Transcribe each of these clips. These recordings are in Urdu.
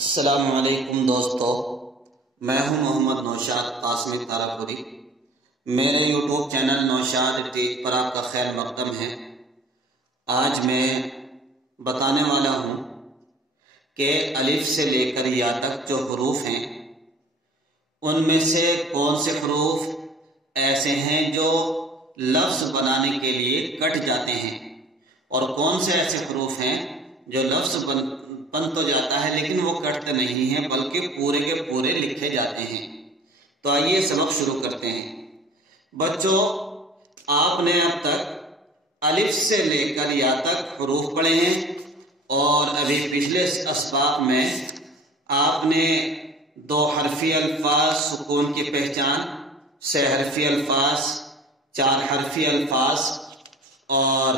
السلام علیکم دوستو، میں ہوں محمد نوشاد قاسمی تارپوری۔ میرے یوٹیوب چینل نوشاد ٹیچ پر آپ کا خیر مقدم ہے۔ آج میں بتانے والا ہوں کہ الف سے لے کر یا تک جو حروف ہیں ان میں سے کون سے حروف ایسے ہیں جو لفظ بنانے کے لیے کٹ جاتے ہیں اور کون سے ایسے حروف ہیں جو لفظ بن تو جاتا ہے لیکن وہ کٹتے نہیں ہیں بلکہ پورے کے پورے لکھے جاتے ہیں۔ تو آئیے سبق شروع کرتے ہیں۔ بچوں، آپ نے اب تک الف سے لے کر یا تک حروف پڑھے ہیں اور ابھی پچھلے اسباق میں آپ نے 2 حرفی الفاظ سکون کی پہچان، 6 حرفی الفاظ، 4 حرفی الفاظ اور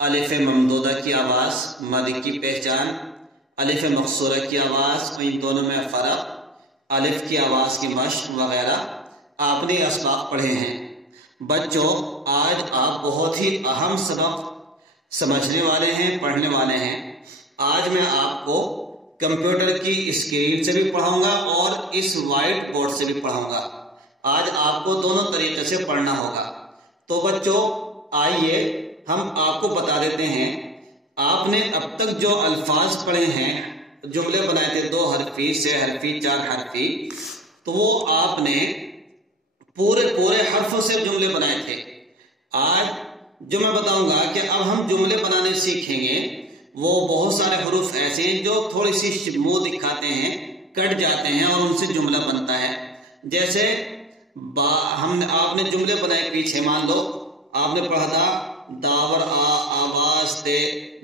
الف ممدودہ کی آواز مد کی پہچان، الف مقصورہ کی آواز ان دونوں میں فرق، الف کی آواز کی مشق وغیرہ آپ نے اسباق پڑھے ہیں۔ بچوں، آج آپ بہت ہی اہم سبق سمجھنے والے ہیں، پڑھنے والے ہیں۔ آج میں آپ کو کمپیوٹر کی اسکرین سے بھی پڑھاؤں گا اور اس وائٹ بورڈ سے بھی پڑھاؤں گا۔ آج آپ کو دونوں طریقے سے پڑھنا ہوگا۔ تو بچوں، آئیے ہم آپ کو بتا دیتے ہیں، آپ نے اب تک جو الفاظ پڑھے ہیں، جملے بنائے تھے 2 حرفی، 6 حرفی، 4 حرفی، تو وہ آپ نے پورے حرفوں سے جملے بنائے تھے۔ آج جو میں بتاؤں گا کہ اب ہم جملے بنانے سیکھیں گے، وہ بہت سارے حروف ایسے ہیں جو تھوڑی سی منہ دکھاتے ہیں، کٹ جاتے ہیں اور ان سے جملہ بنتا ہے۔ جیسے آپ نے جملے بنائے، پیچھے مان لو آپ نے پڑھا تھا داور آواز دے،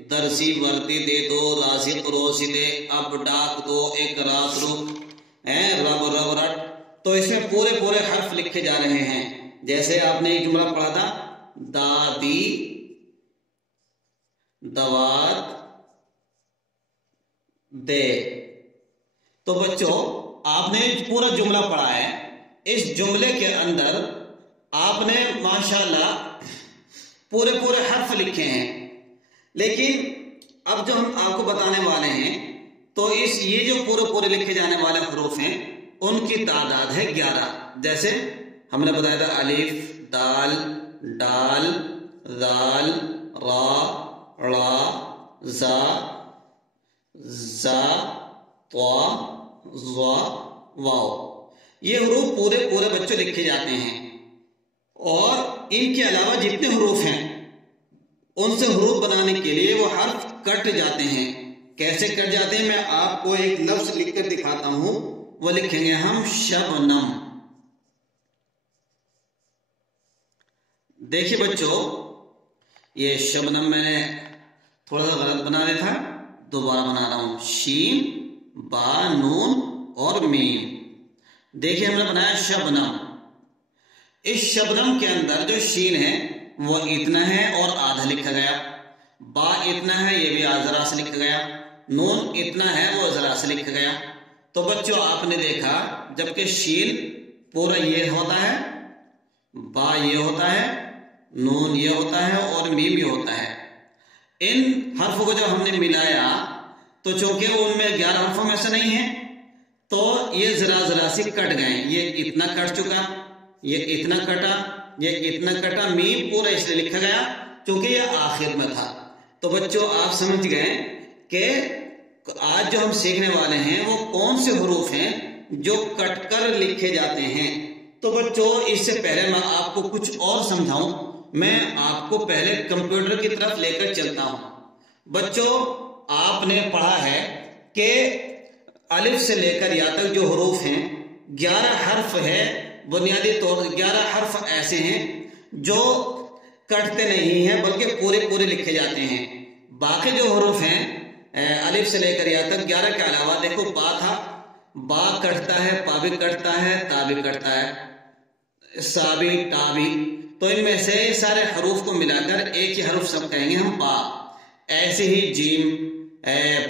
درسی وردی دے دو، رازق روزی دے، اب ڈاک دو، ایک رات رک، رب رب رٹ۔ تو اس میں پورے حرف لکھے جا رہے ہیں۔ جیسے آپ نے ایک جملہ پڑھا تھا دادی دوات دے۔ تو بچوں، آپ نے پورا جملہ پڑھا ہے۔ اس جملے کے اندر آپ نے ماشاءاللہ پورے حرف لکھے ہیں، لیکن اب جو ہم آپ کو بتانے والے ہیں تو یہ جو پورے لکھے جانے والے حروف ہیں ان کی تعداد ہے 11۔ جیسے ہم نے بتایا تھا الف، دال، ڈال، ذال، را، ڑا، زا، زا، طا، ظا، واو۔ یہ حروف پورے بچوں لکھے جاتے ہیں اور ان کے علاوہ جتنے حروف ہیں ان سے حروف بنانے کے لیے وہ حرف کٹ جاتے ہیں۔ کیسے کٹ جاتے ہیں؟ میں آپ کو ایک لفظ لکھ کر دکھاتا ہوں، وہ لکھیں گے ہم شبنم۔ دیکھیے بچوں، یہ شبنم میں نے تھوڑا سا غلط بنا دیا تھا، دوبارہ بنا رہا ہوں، شین، با، نون اور میم۔ دیکھیے ہم نے بنایا شبنم۔ اس شبنم کے اندر جو شین ہے وہ اتنا ہے اور آدھا لکھا گیا، با اتنا ہے یہ بھی ذرا سے لکھا گیا، نون اتنا ہے وہ ذرا سے لکھا گیا۔ تو بچوں آپ نے دیکھا جبکہ شین پورا یہ ہوتا ہے، با یہ ہوتا ہے، نون یہ ہوتا ہے اور میم یہ ہوتا ہے۔ ان حرفوں کو جب ہم نے ملایا تو چونکہ ان میں 11 حرفوں میں سے نہیں ہے تو یہ ذرا سے کٹ گئے۔ یہ اتنا کٹ چکا، یہ اتنا کٹا، یہ اتنا کٹا، میم پورا اس لیے لکھا گیا کیونکہ یہ آخر میں تھا۔ تو بچوں آپ سمجھ گئے کہ آج جو ہم سیکھنے والے ہیں وہ کون سے حروف ہیں جو کٹ کر لکھے جاتے ہیں۔ تو بچوں اس سے پہلے میں آپ کو کچھ اور سمجھاؤں، میں آپ کو پہلے کمپیوٹر کی طرف لے کر چلتا ہوں۔ بچوں آپ نے پڑھا ہے کہ الف سے لے کر یا تک جو حروف ہیں 11 حرف ہے، بنیادی طور 11 حرف ایسے ہیں جو کٹتے نہیں ہیں بلکہ پورے لکھے جاتے ہیں۔ باقی جو حروف ہیں الف سے لے کر یا تک 11 کے علاوہ دیکھو با تھا، با کٹتا ہے، پا بھی کٹتا ہے، تا بھی کٹتا ہے، سا بھی، تا بھی۔ تو ان میں سے سارے حروف کو ملا کر ایک ہی حرف سب کہیں گے ہم با۔ ایسے ہی جیم،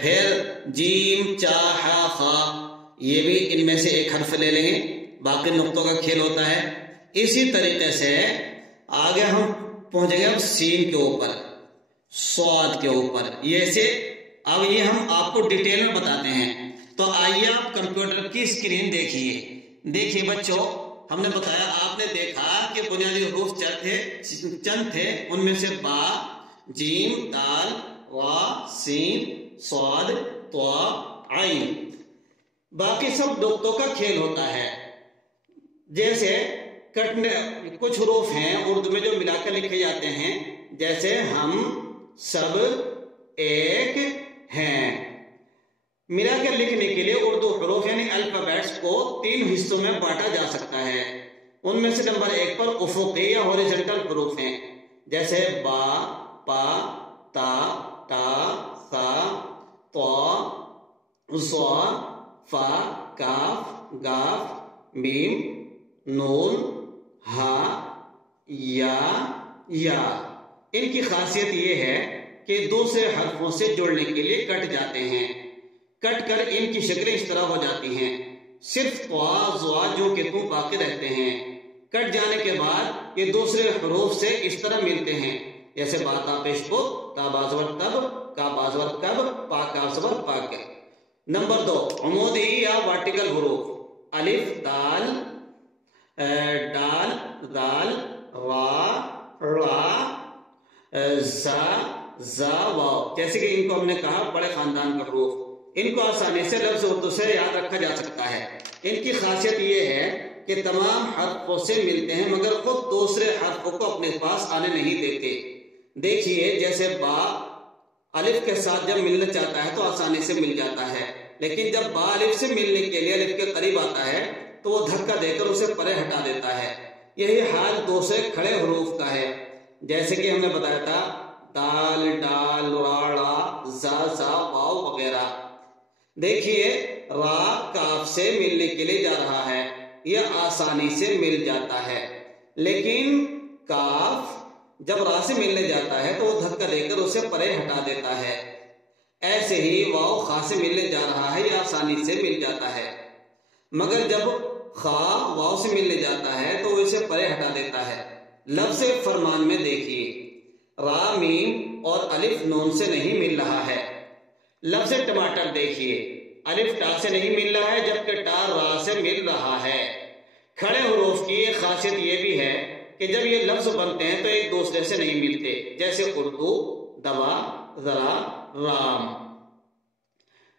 پھر جیم، چا، ہا، خا، یہ بھی ان میں سے ایک حرف لے لیں گے، باقی نقطوں کا کھیل ہوتا ہے۔ اسی طریقے سے آگے ہم پہنچیں گے اب سین کے اوپر، صاد کے اوپر، یہ سے اب یہ ہم آپ کو ڈیٹیل میں بتاتے ہیں۔ تو آئیے آپ کنپیوٹر کی اسکرین دیکھیے. دیکھیے بچوں، ہم نے بتایا، آپ نے دیکھا کہ بنیادی حروف چند تھے. ان میں سے با، جیم، دال، وا، سین، صاد، طا، عین. باقی سب نقطوں کا کھیل ہوتا ہے. جیسے کٹنے کچھ حروف ہیں اردو میں جو ملا کر لکھے جاتے ہیں، جیسے ہم سب ایک ہیں. ملا کر لکھنے کے لیے اردو حروف یعنی الفابیٹس کو 3 حصوں میں بانٹا جا سکتا ہے. ان میں سے نمبر 1 پر افقی یا ہاریزونٹل حروف ہیں، جیسے با، پا، تا، ٹا، ثا، طا، ظا، فا، کاف، گاف، میم، نون، ہا، یا. ان کی خاصیت یہ ہے کہ دوسرے حرفوں سے جوڑنے کے لیے کٹ جاتے ہیں. کٹ کر ان کی شکلیں اس طرح ہو جاتی ہیں. صرف طا، ظا جو کہ تو باقی رہتے ہیں. کٹ جانے کے بعد یہ دوسرے حروف سے اس طرح ملتے ہیں، جیسے با تا پیش بو، تا با زبر تب، کا با زبر کب، پا کاف زبر پاک. نمبر 2 عمودی یا ورٹیکل حروف. الف، دال، ڈال، دال، را، زا، واو. جیسے کہ ان کو ہم نے کہا بڑے خاندان کے حروف. ان کو آسانی سے لفظ اردو سے یاد رکھا جا سکتا ہے. ان کی خاصیت یہ ہے کہ تمام حرفوں سے ملتے ہیں مگر خود دوسرے حرفوں کو اپنے پاس آنے نہیں دیتے. دیکھیے جیسے با الف کے ساتھ جب ملنا چاہتا ہے تو آسانی سے مل جاتا ہے، لیکن جب با الف سے ملنے کے لیے الف کے قریب آتا ہے تو وہ دھکا دے کر اسے پرے ہٹا دیتا ہے. یہی حال دوسرے کھڑے حروف کا ہے، جیسے کہ ہم نے بتایا تھا دال، ڈال، را، زا، واو وغیرہ. دیکھیے را کاف سے ملنے کے لیے جا رہا ہے، یہ آسانی سے مل جاتا ہے، لیکن کاف جب را سے ملنے جاتا ہے تو وہ دھکا دے کر اسے پرے ہٹا دیتا ہے. ایسے ہی واو خا سے ملنے جا رہا ہے، یہ آسانی سے مل جاتا ہے، مگر جب خا واو سے ملنے جاتا ہے تو وہ اسے پرے ہٹا دیتا ہے. لفظ فرمان میں دیکھیے را میم اور الف نون سے نہیں مل رہا ہے. لفظ ٹماٹر دیکھیے الف ٹا سے نہیں مل رہا ہے جبکہ ٹا را سے مل رہا ہے. کھڑے حروف کی ایک خاصیت یہ بھی ہے کہ جب یہ لفظ بنتے ہیں تو ایک دوسرے سے نہیں ملتے، جیسے اردو، دوا، ذرا، رام.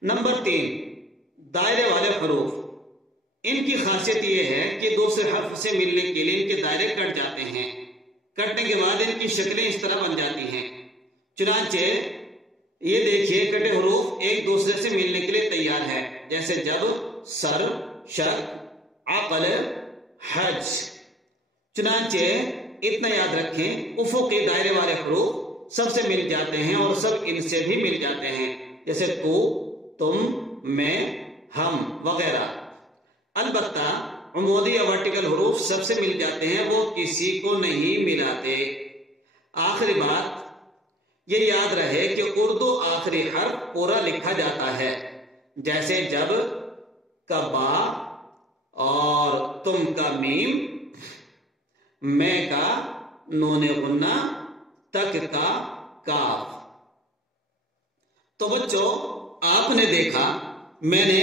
نمبر 3 دائرے والے حروف. ان کی خاصیت یہ ہے کہ دوسرے حرف سے ملنے کے لیے ان کے دائرے کٹ جاتے ہیں. کٹنے کے بعد ان کی شکلیں اس طرح بن جاتی ہیں. چنانچہ یہ دیکھیے کٹے حروف ایک دوسرے سے ملنے کے لیے تیار ہے، جیسے جب، سر، شک، عقل، حج. چنانچہ اتنا یاد رکھیں افقی دائرے والے حروف سب سے مل جاتے ہیں اور سب ان سے بھی مل جاتے ہیں، جیسے تو، تم، میں، ہم وغیرہ. البتہ عمودی یا ورٹیکل حروف سب سے مل جاتے ہیں، وہ کسی کو نہیں ملاتے. آخری بات یہ یاد رہے کہ اردو آخری حرف پورا لکھا جاتا ہے، جیسے جب کا با اور تم کا میم، میں کا نون غنہ، تک کا کاف. تو بچوں آپ نے دیکھا میں نے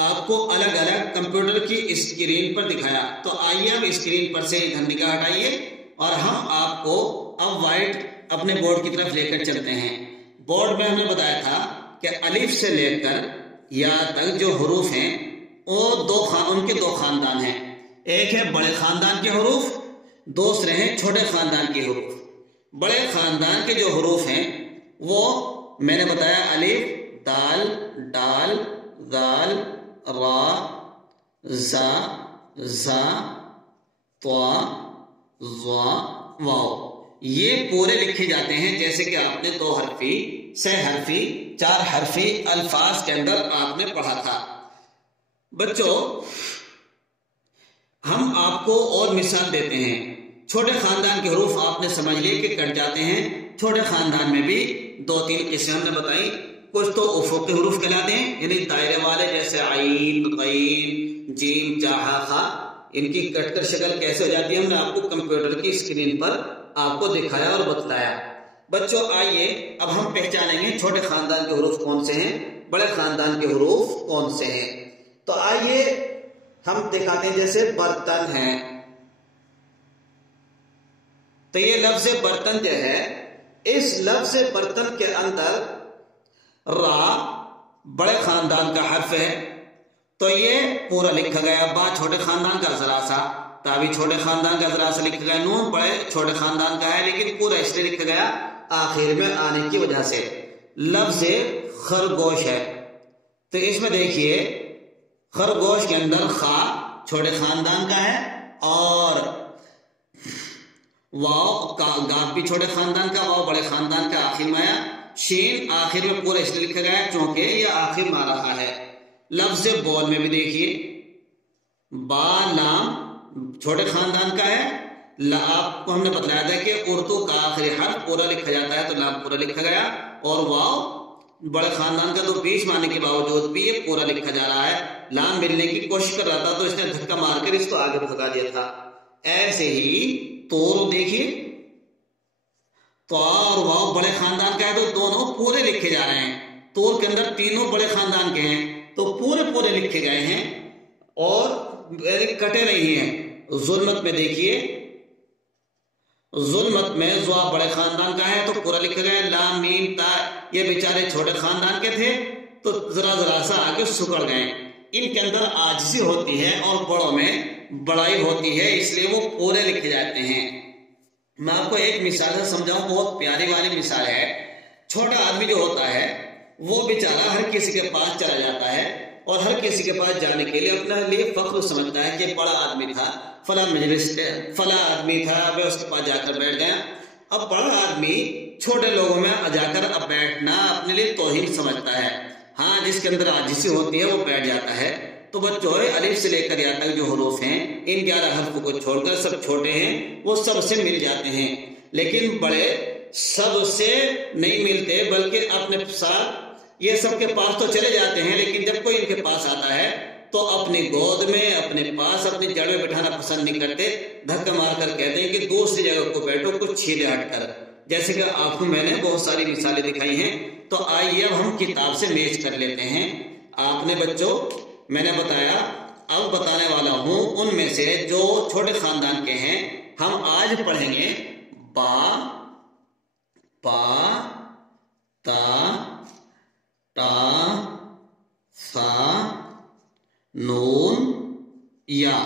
آپ کو الگ الگ کمپیوٹر کی اسکرین پر دکھایا. تو آئیے اب اسکرین پر سے ادھر نگاہ ہٹائیے اور ہم آپ کو اب وائٹ اپنے بورڈ کی طرف لے کر چلتے ہیں. بورڈ میں ہم نے بتایا تھا کہ الف سے لے کر یا تک جو حروف ہیں وہ ان کے 2 خاندان ہیں. ایک ہے بڑے خاندان کے حروف، دوسرے ہیں چھوٹے خاندان کے حروف. بڑے خاندان کے جو حروف ہیں وہ میں نے بتایا الف، دال، ڈال، ذال، را، زا، طا، ظا، واو. یہ پورے لکھے جاتے ہیں جیسے کہ آپ نے 2 حرفی، 6 حرفی، 4 حرفی الفاظ کے اندر آپ نے پڑھا تھا. بچوں ہم آپ کو اور مثال دیتے ہیں. چھوٹے خاندان کے حروف آپ نے سمجھ لیے کہ کٹ جاتے ہیں. چھوٹے خاندان میں بھی 2-3 قسمیں ہم نے بتائی. کچھ تو افقی حروف کہلاتے ہیں یعنی دائرے والے، جیسے عین، غین، جیم، جا، خا. ان کی کٹ کر شکل کیسے ہو جاتی ہے ہم نے آپ کو کمپیوٹر کی اسکرین پر آپ کو دکھایا اور بتلایا. بچوں آئیے اب ہم پہچانیں گے چھوٹے خاندان کے حروف کون سے ہیں بڑے خاندان کے حروف کون سے ہیں؟ تو آئیے ہم دکھاتے ہیں، جیسے برتن ہے، تو یہ لفظ برتن جو ہے، اس لفظ برتن کے اندر را بڑے خاندان کا حرف ہے، تو یہ پورا لکھا گیا۔ با چھوٹے خاندان کا ذرا سا، تا بھی چھوٹے خاندان کا ذرا سا لکھا گیا، نون بڑے چھوٹے خاندان کا ہے، لیکن پورا اس لیے لکھا گیا آخر میں آنے کی وجہ سے۔ لفظ خرگوش ہے، تو اس میں دیکھیے خرگوش کے اندر خا چھوٹے خاندان کا ہے، اور واو گاف بھی چھوٹے خاندان کا، واو بڑے خاندان کا آخر میں آیا، شین آخر میں پورا اس لیے لکھا گیا چونکہ یہ آخر میں آ رہا ہے۔ لفظ بول میں بھی دیکھیے با لام چھوٹے خاندان کا ہے، آپ کو ہم نے بتلایا تھا کہ اردو کا آخری حرف پورا لکھا جاتا ہے، تو لام پورا لکھا گیا، اور واو بڑے خاندان کا تو بیچ میں آنے کے باوجود بھی یہ پورا لکھا جا رہا ہے۔ لام ملنے کی کوشش کر رہا تھا تو اس نے دھکا مار کر اس کو آگے بھگا دیا تھا۔ ایسے ہی تور دیکھیے، تو اور واو بڑے خاندان کا ہے، تو دونوں پورے لکھے جا رہے ہیں۔ تور کے اندر تینوں بڑے خاندان کے ہیں تو پورے لکھے گئے ہیں اور کٹے نہیں ہیں۔ ظلمت میں دیکھیے، ظلمت میں زوا بڑے خاندان کا ہے تو پورا لکھا گیا، لام میم تا یہ بیچارے چھوٹے خاندان کے تھے تو ذرا سا آگے سکڑ گئے۔ ان کے اندر عاجزی ہوتی ہے اور بڑوں میں بڑائی ہوتی ہے، اس لیے وہ پورے لکھے جاتے ہیں۔ میں آپ کو ایک مثال سے سمجھاؤں، بہت پیاری والی مثال ہے۔ چھوٹا آدمی جو ہوتا ہے وہ بیچارہ ہر کسی کے پاس چلا جاتا ہے اور ہر کسی کے پاس جانے کے لیے اپنے لیے فخر سمجھتا ہے کہ بڑا آدمی تھا، فلاں مجلس فلاں آدمی تھا، میں اس کے پاس جا کر بیٹھ گیا۔ اب بڑا آدمی چھوٹے لوگوں میں جا کر اب بیٹھنا اپنے لیے توہین سمجھتا ہے۔ ہاں، جس کے اندر عاجزی ہوتی ہے وہ بیٹھ جاتا ہے۔ تو بچوں، الف سے لے کر یا تک جو حروف ہیں، ان 11 حرفوں کو چھوڑ کر سب چھوٹے ہیں وہ سب سے مل جاتے ہیں، لیکن بڑے سب سے نہیں ملتے، بلکہ اپنے ساتھ یہ سب کے پاس تو چلے جاتے ہیں، لیکن جب کوئی ان کے پاس آتا ہے تو اپنی گود میں، اپنے پاس، اپنی جڑ میں بٹھانا پسند نہیں کرتے، دھکا مار کر کہتے ہیں کہ دوسری جگہ کو بیٹھو، کچھ چھیلے ہٹ کر۔ جیسے کہ آپ کو میں نے بہت ساری مثالیں دکھائی ہیں، تو آئیے اب ہم کتاب سے میچ کر لیتے ہیں۔ آپ نے بچوں، میں نے بتایا، اب بتانے والا ہوں ان میں سے جو چھوٹے خاندان کے ہیں۔ ہم آج پڑھیں گے با، پا، تا، تا، سا، نون، یا۔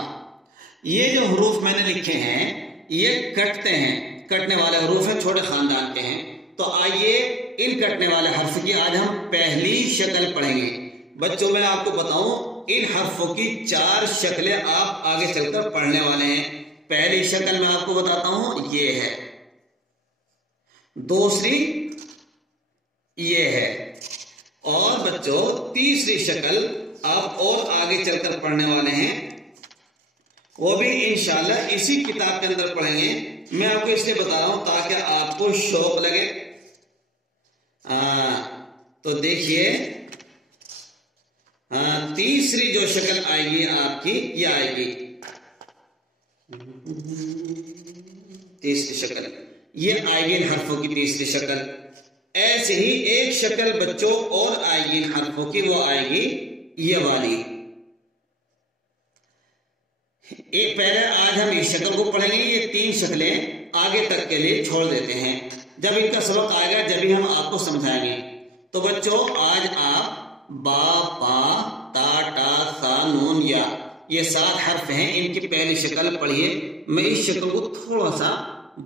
یہ جو حروف میں نے لکھے ہیں یہ کٹتے ہیں، کٹنے والے حروف ہیں، چھوٹے خاندان کے ہیں۔ تو آئیے ان کٹنے والے حرف کی آج ہم پہلی شکل پڑھیں گے۔ بچوں، میں آپ کو بتاؤں ان حرفوں کی 4 شکلیں آپ آگے چل کر پڑھنے والے ہیں۔ پہلی شکل میں آپ کو بتاتا ہوں، یہ ہے، دوسری یہ ہے، اور بچوں تیسری شکل آپ اور آگے چل کر پڑھنے والے ہیں، وہ بھی انشاءاللہ اسی کتاب کے اندر پڑھیں گے۔ میں آپ کو اس لیے بتا رہا ہوں تاکہ آپ کو شوق لگے۔ تو دیکھیے، تیسری جو شکل آئے گی آپ کی، یہ آئے گی تیسری شکل، یہ آئے گی ان حرفوں کی تیسری شکل۔ ایسے ہی ایک شکل بچوں اور آئے گی ان حرفوں کی، وہ آئے گی یہ والی۔ پہلے آج ہم اس شکل کو پڑھیں گے، یہ 3 شکلیں آگے تک کے لیے چھوڑ دیتے ہیں، جب ان کا سبق آئے گا جب ہی ہم آپ کو سمجھائیں گے۔ تو بچوں، آج آپ با، پا، تا، ٹا، سا، نون، یا، یہ 7 حرف ہیں، ان کی پہلی شکل پڑھیے۔ میں اس شکل کو تھوڑا سا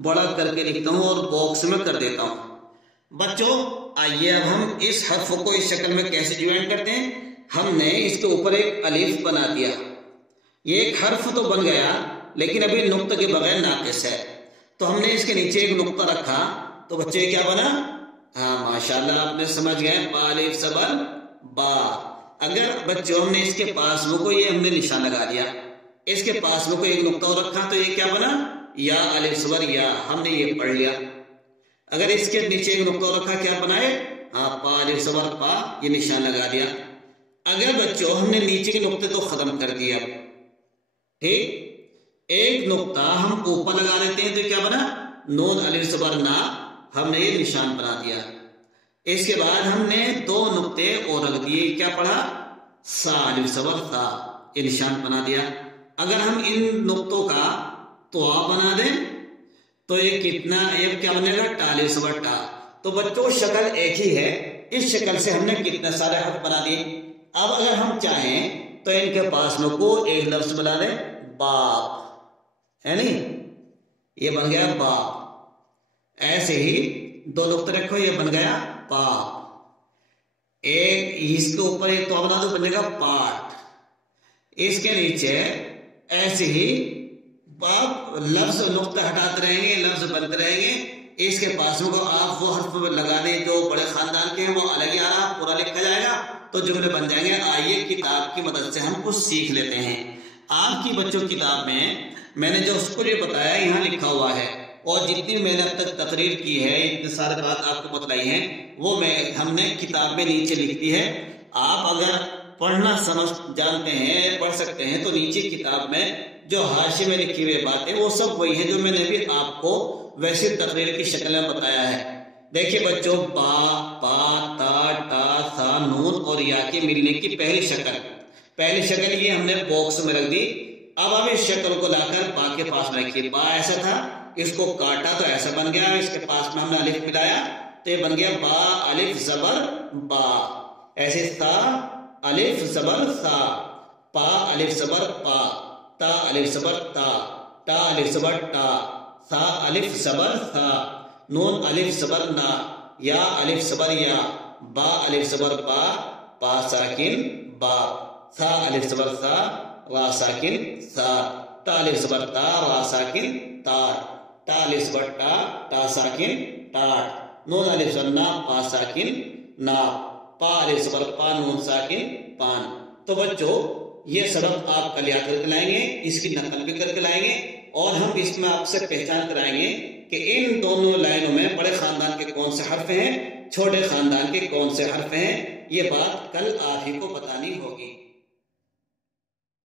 بڑا کر کے لکھتا ہوں اور باکس میں کر دیتا ہوں۔ بچوں، آئیے اب ہم اس حرف کو اس شکل میں کیسے جوائن کرتے ہیں۔ ہم نے اس کے اوپر ایک الف بنا دیا، یہ ایک حرف تو بن گیا لیکن ابھی نقطہ کے بغیر ناقص ہے، تو ہم نے اس کے نیچے ایک نقطہ رکھا، تو بچے یہ کیا بنا؟ ہاں، ماشاءاللہ آپ نے سمجھ گئے، با الف زبر با۔ اگر بچوں ہم نے اس کے پاس میں کوئی، ہم نے نشان لگا دیا، اس کے پاس میں کوئی ایک نقطہ اور رکھا تو یہ کیا بنا؟ یا الف زبر یا، ہم نے یہ پڑھ لیا۔ اگر اس کے نیچے ایک نقطہ اور رکھا، کیا بنائے؟ ہاں، پا الف زبر پا، یہ نشان لگا دیا۔ اگر بچوں ہم نے نیچے کے نقطے تو ختم کر دیا، ٹھیک، ایک نقطہ ہم اوپر لگا لیتے ہیں تو کیا بنا؟ نون الف زبر نا، ہم نے یہ نشان بنا دیا۔ اس کے بعد ہم نے 2 نقطے اور رکھ دیے. کیا پڑھا؟ سا الف زبر تا، یہ نشان بنا دیا. اگر ہم ان نقطوں کا تو بنا دیں تو یہ کتنا، یہ کیا بنے گا؟ ٹا الف زبر ٹا. تو بچوں شکل ایک ہی ہے، اس شکل سے ہم نے کتنے سارے حرف بنا دیے. اب اگر ہم چاہیں تو ان کے پاس میں کو ایک لفظ بنا دیں، باپ، ہے نہیں؟ یہ بن گیا باپ. ایسے ہی 2 نقطے رکھو، یہ بن گیا پاپ. ایک اس کے اوپر ایک تو بنا دو، بنے گا پاٹ. اس کے نیچے ایسے ہی باپ لفظ نقطہ ہٹاتے رہیں گے، لفظ بنتے رہیں گے. اس کے پاس میں کو آپ وہ حرف لگا دیں جو بڑے خاندان کے ہیں، وہ الگ ہی آ رہا، پورا لکھا جائے گا تو جملے بن جائیں گے. آئیے کتاب کی مدد سے ہم کچھ سیکھ لیتے ہیں. آپ کی بچوں کتاب میں نے جو اس کو یہ بتایا یہاں لکھا ہوا ہے، اور جتنی میں نے اب تک تقریر کی ہے، اتنے سارے بات آپ کو بتلائی ہیں، وہ ہم نے کتاب میں نیچے لکھ دی ہے. آپ اگر پڑھنا سمجھ جانتے ہیں، پڑھ سکتے ہیں، تو نیچے کتاب میں جو حاشیے میں لکھی ہوئی باتیں وہ سب وہی ہیں جو میں نے بھی آپ کو ویسے تقریر کی شکل میں بتایا ہے. دیکھیے بچوں، با، پا، تا، ٹا، سا، نون اور یا کے ملنے کی پہلی شکل یہ ہم نے باکس میں رکھ دی. اب ہم اس شکل کو لا کر با کے پاس میں رکھیے. با ایسا تھا، اس کو کاٹا تو ایسا بن گیا. اس کے پاس میں ہم نے الف ملایا تو یہ بن گیا با الف زبر با. ایسے سا الف زبر سا، پا الف زبر پا، تا الف زبر تا، ٹا الف زبر ٹا، سا الف زبر سا، نون الف زبر نا، یا الف زبر یا، با الف زبر با، پا ساکن با، سا الف زبر سا، را ساکن سا، تا الف زبر تا، را ساکن تار، تا الف زبر ٹا، ٹا ساکن ٹاٹ، نون الف زبر نا، پا ساکن نا، پا الف زبر پا، نون ساکن پان. تو بچوں یہ سبق آپ کل یاد کر کے لائیں گے، اس کی نقل بھی کر کے لائیں گے، اور ہم اس میں آپ سے پہچان کرائیں گے کہ ان دونوں لائنوں میں بڑے خاندان کے کون سے حرف ہیں، چھوٹے خاندان کے کون سے حرف ہیں. یہ بات کل آپ ہی کو بتانی ہوگی.